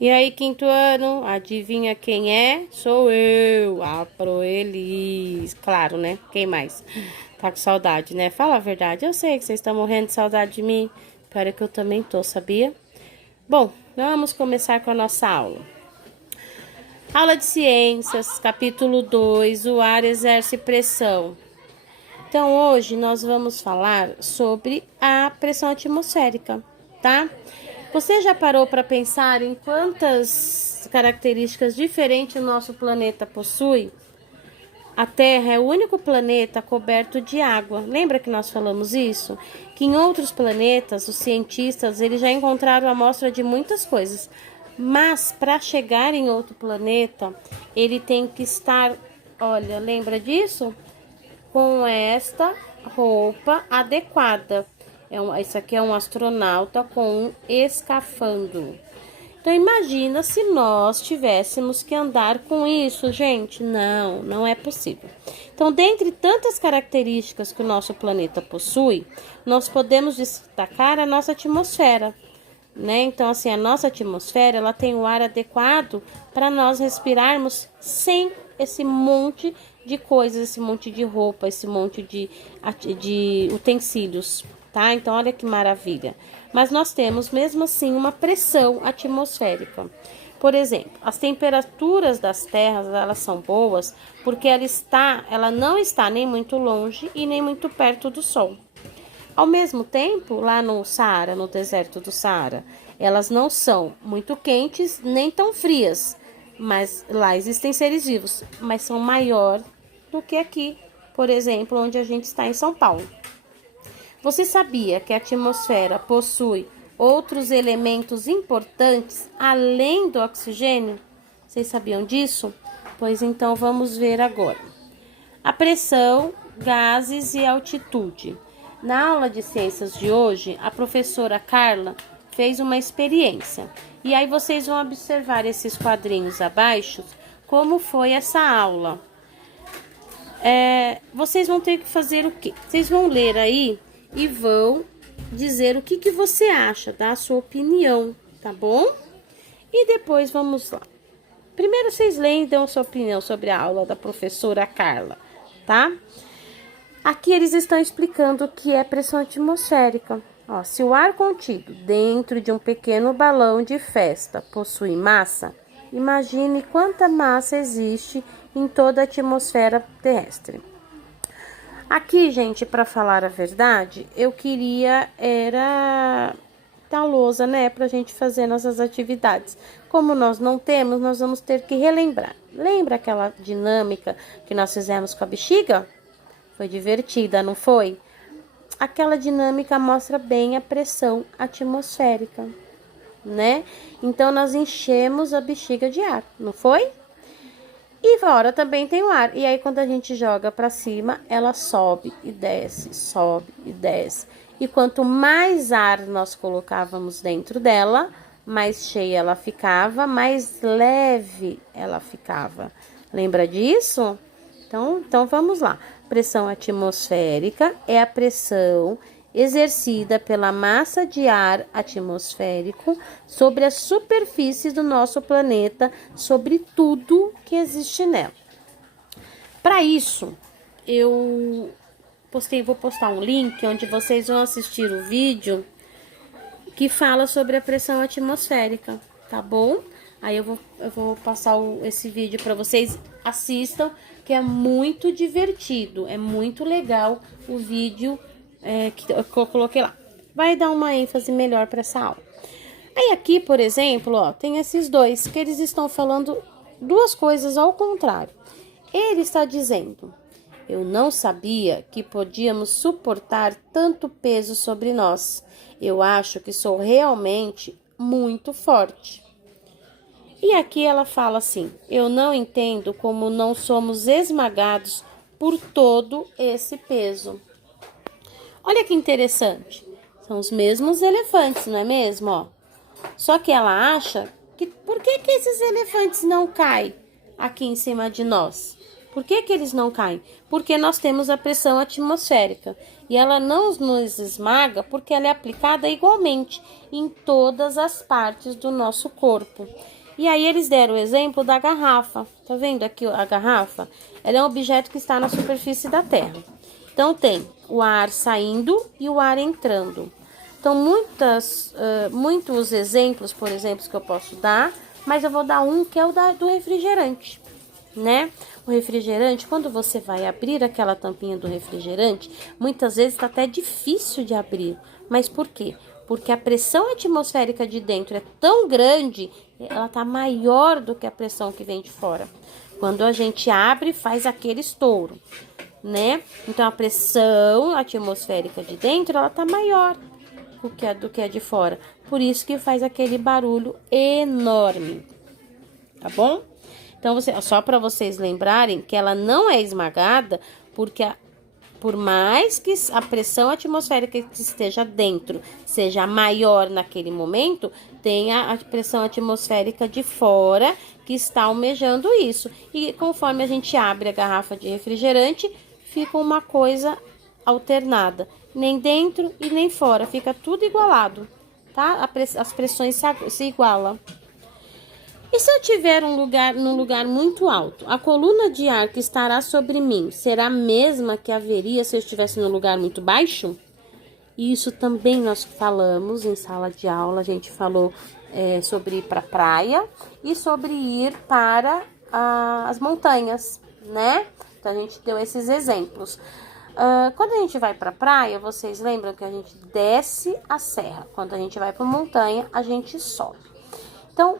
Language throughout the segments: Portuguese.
E aí, quinto ano, adivinha quem é? Sou eu, a Proelis. Claro, né? Quem mais? Tá com saudade, né? Fala a verdade. Eu sei que vocês estão morrendo de saudade de mim. Pior é que eu também tô, sabia? Bom, vamos começar com a nossa aula. Aula de Ciências, capítulo 2, o ar exerce pressão. Então, hoje nós vamos falar sobre a pressão atmosférica, tá? Você já parou para pensar em quantas características diferentes o nosso planeta possui? A Terra é o único planeta coberto de água. Lembra que nós falamos isso? Que em outros planetas, os cientistas eles já encontraram amostra de muitas coisas. Mas para chegar em outro planeta, ele tem que estar, olha, lembra disso? Com esta roupa adequada. Isso aqui é um astronauta com um escafandro. Então imagina se nós tivéssemos que andar com isso, gente. Não, não é possível. Então, dentre tantas características que o nosso planeta possui, nós podemos destacar a nossa atmosfera, né? Então, assim, a nossa atmosfera, ela tem o ar adequado para nós respirarmos sem esse monte de coisas, esse monte de roupa, esse monte de utensílios, tá? Então, olha que maravilha. Mas nós temos, mesmo assim, uma pressão atmosférica. Por exemplo, as temperaturas das terras, elas são boas porque ela não está nem muito longe e nem muito perto do Sol. Ao mesmo tempo, lá no Saara, no deserto do Saara, elas não são muito quentes nem tão frias, mas lá existem seres vivos, mas são maior do que aqui, por exemplo, onde a gente está em São Paulo. Você sabia que a atmosfera possui outros elementos importantes além do oxigênio? Vocês sabiam disso? Pois então vamos ver agora. A pressão, gases e altitude. Na aula de ciências de hoje, a professora Carla fez uma experiência. E aí vocês vão observar esses quadrinhos abaixo, como foi essa aula. Vocês vão ter que fazer o quê? Vocês vão ler aí e vão dizer o que você acha, dar a sua opinião, tá bom? E depois vamos lá. Primeiro vocês leem e dão a sua opinião sobre a aula da professora Carla, tá? Aqui eles estão explicando o que é pressão atmosférica. Ó, se o ar contido dentro de um pequeno balão de festa possui massa, imagine quanta massa existe em toda a atmosfera terrestre. Aqui, gente, para falar a verdade, eu queria da lousa, né, pra gente fazer nossas atividades. Como nós não temos, nós vamos ter que relembrar. Lembra aquela dinâmica que nós fizemos com a bexiga? Foi divertida, não foi? Aquela dinâmica mostra bem a pressão atmosférica, né? Então, nós enchemos a bexiga de ar, não foi? E fora também tem o ar. E aí, quando a gente joga para cima, ela sobe e desce, sobe e desce. E quanto mais ar nós colocávamos dentro dela, mais cheia ela ficava, mais leve ela ficava. Lembra disso? Então vamos lá. Pressão atmosférica é a pressão exercida pela massa de ar atmosférico sobre a superfície do nosso planeta, sobre tudo que existe nela. Para isso, vou postar um link onde vocês vão assistir o vídeo que fala sobre a pressão atmosférica, tá bom? Aí eu vou passar esse vídeo para vocês, assistam, que é muito divertido, é muito legal o vídeo que eu coloquei lá. Vai dar uma ênfase melhor para essa aula. Aí aqui, por exemplo, ó, tem esses dois, que eles estão falando duas coisas ao contrário. Ele está dizendo: eu não sabia que podíamos suportar tanto peso sobre nós. Eu acho que sou realmente muito forte. E aqui ela fala assim: eu não entendo como não somos esmagados por todo esse peso. Olha que interessante. São os mesmos elefantes, não é mesmo? Ó. Só que ela acha que por que esses elefantes não caem aqui em cima de nós? Por que que eles não caem? Porque nós temos a pressão atmosférica e ela não nos esmaga porque ela é aplicada igualmente em todas as partes do nosso corpo. E aí eles deram o exemplo da garrafa. Tá vendo aqui a garrafa? Ela é um objeto que está na superfície da Terra. Então tem o ar saindo e o ar entrando. Então muitos exemplos, por exemplo, que eu posso dar, mas eu vou dar um que é o do refrigerante, né? O refrigerante, quando você vai abrir aquela tampinha do refrigerante, muitas vezes está até difícil de abrir. Mas por quê? Porque a pressão atmosférica de dentro é tão grande, ela tá maior do que a pressão que vem de fora. Quando a gente abre, faz aquele estouro, né? Então a pressão atmosférica de dentro, ela tá maior do que a de fora. Por isso que faz aquele barulho enorme, tá bom? Então, só para vocês lembrarem que ela não é esmagada, porque por mais que a pressão atmosférica que esteja dentro seja maior naquele momento, tem a pressão atmosférica de fora que está almejando isso. E conforme a gente abre a garrafa de refrigerante, fica uma coisa alternada. Nem dentro e nem fora, fica tudo igualado, tá? As pressões se igualam. E se eu tiver num lugar muito alto, a coluna de ar que estará sobre mim será a mesma que haveria se eu estivesse num lugar muito baixo? Isso também nós falamos em sala de aula, a gente falou sobre ir para a praia e sobre ir para as montanhas, né? Então a gente deu esses exemplos. Quando a gente vai para a praia, vocês lembram que a gente desce a serra. Quando a gente vai para a montanha, a gente sobe. Então,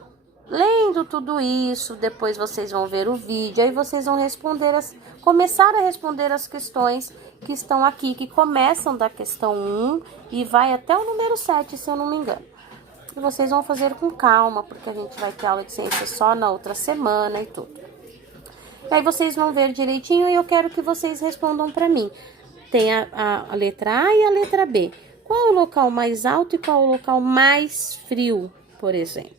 lendo tudo isso, depois vocês vão ver o vídeo, aí vocês vão começar a responder as questões que estão aqui, que começam da questão 1 e vai até o número 7, se eu não me engano. E vocês vão fazer com calma, porque a gente vai ter aula de ciência só na outra semana e tudo. E aí vocês vão ver direitinho e eu quero que vocês respondam para mim. Tem a letra A e a letra B. Qual é o local mais alto e qual é o local mais frio, por exemplo?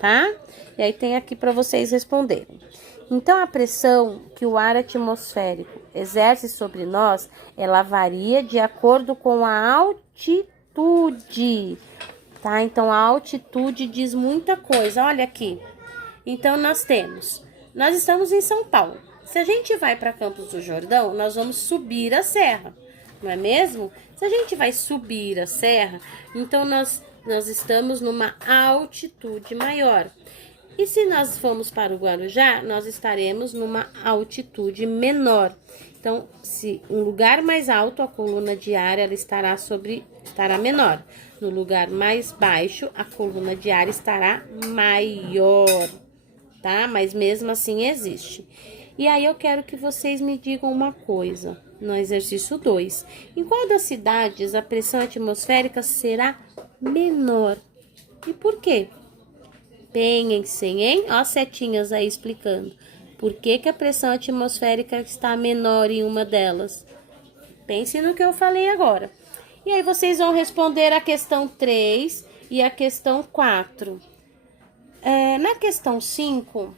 Tá? E aí tem aqui para vocês responderem. Então, a pressão que o ar atmosférico exerce sobre nós, ela varia de acordo com a altitude, tá? Então, a altitude diz muita coisa. Olha aqui. Então, nós estamos em São Paulo. Se a gente vai para Campos do Jordão, nós vamos subir a serra, não é mesmo? Se a gente vai subir a serra, então nós estamos numa altitude maior. E se nós formos para o Guarujá, nós estaremos numa altitude menor. Então, se um lugar mais alto, a coluna de ar ela estará menor. No lugar mais baixo, a coluna de ar estará maior, tá? Mas mesmo assim existe. E aí eu quero que vocês me digam uma coisa, no exercício 2. Em qual das cidades a pressão atmosférica será menor? E por quê? Pensem, hein? Ó as setinhas aí explicando. Por que que a pressão atmosférica está menor em uma delas? Pense no que eu falei agora. E aí vocês vão responder a questão 3 e a questão 4. Na questão 5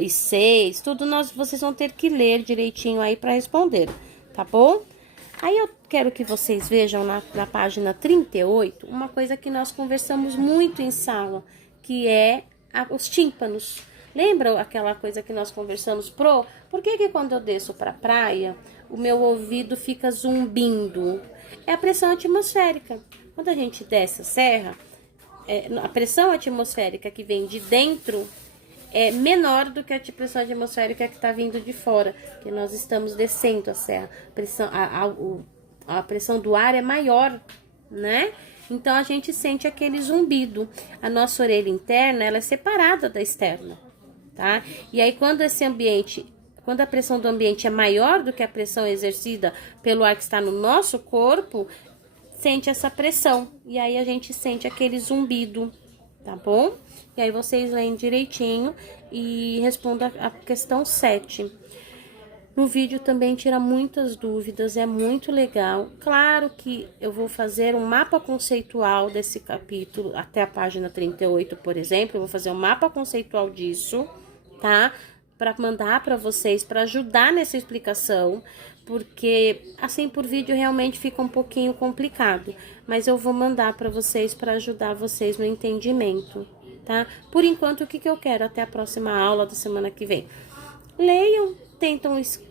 e 6, tudo vocês vão ter que ler direitinho aí para responder, tá bom? Aí eu quero que vocês vejam na página 38 uma coisa que nós conversamos muito em sala, que é os tímpanos. Lembra aquela coisa que nós conversamos por que quando eu desço para a praia, o meu ouvido fica zumbindo? É a pressão atmosférica. Quando a gente desce a serra, a pressão atmosférica que vem de dentro é menor do que a pressão atmosférica que está vindo de fora, que nós estamos descendo a serra. A pressão do ar é maior, né? Então, a gente sente aquele zumbido. A nossa orelha interna, ela é separada da externa, tá? E aí, quando a pressão do ambiente é maior do que a pressão exercida pelo ar que está no nosso corpo, sente essa pressão. E aí, a gente sente aquele zumbido, tá bom? E aí vocês leem direitinho e respondam a questão 7. No vídeo também tira muitas dúvidas, é muito legal. Claro que eu vou fazer um mapa conceitual desse capítulo, até a página 38, por exemplo. Eu vou fazer um mapa conceitual disso, tá? para mandar para vocês, para ajudar nessa explicação, porque assim por vídeo realmente fica um pouquinho complicado, mas eu vou mandar para vocês para ajudar vocês no entendimento, tá? Por enquanto, o que que eu quero até a próxima aula da semana que vem? Leiam,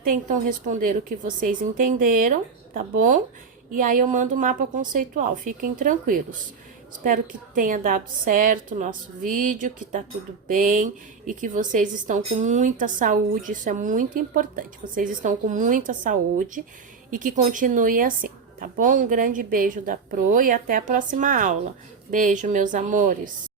tentam responder o que vocês entenderam, tá bom? E aí eu mando o mapa conceitual, fiquem tranquilos. Espero que tenha dado certo o nosso vídeo, que tá tudo bem e que vocês estão com muita saúde, isso é muito importante. Vocês estão com muita saúde e que continue assim, tá bom? Um grande beijo da Pro e até a próxima aula. Beijo, meus amores!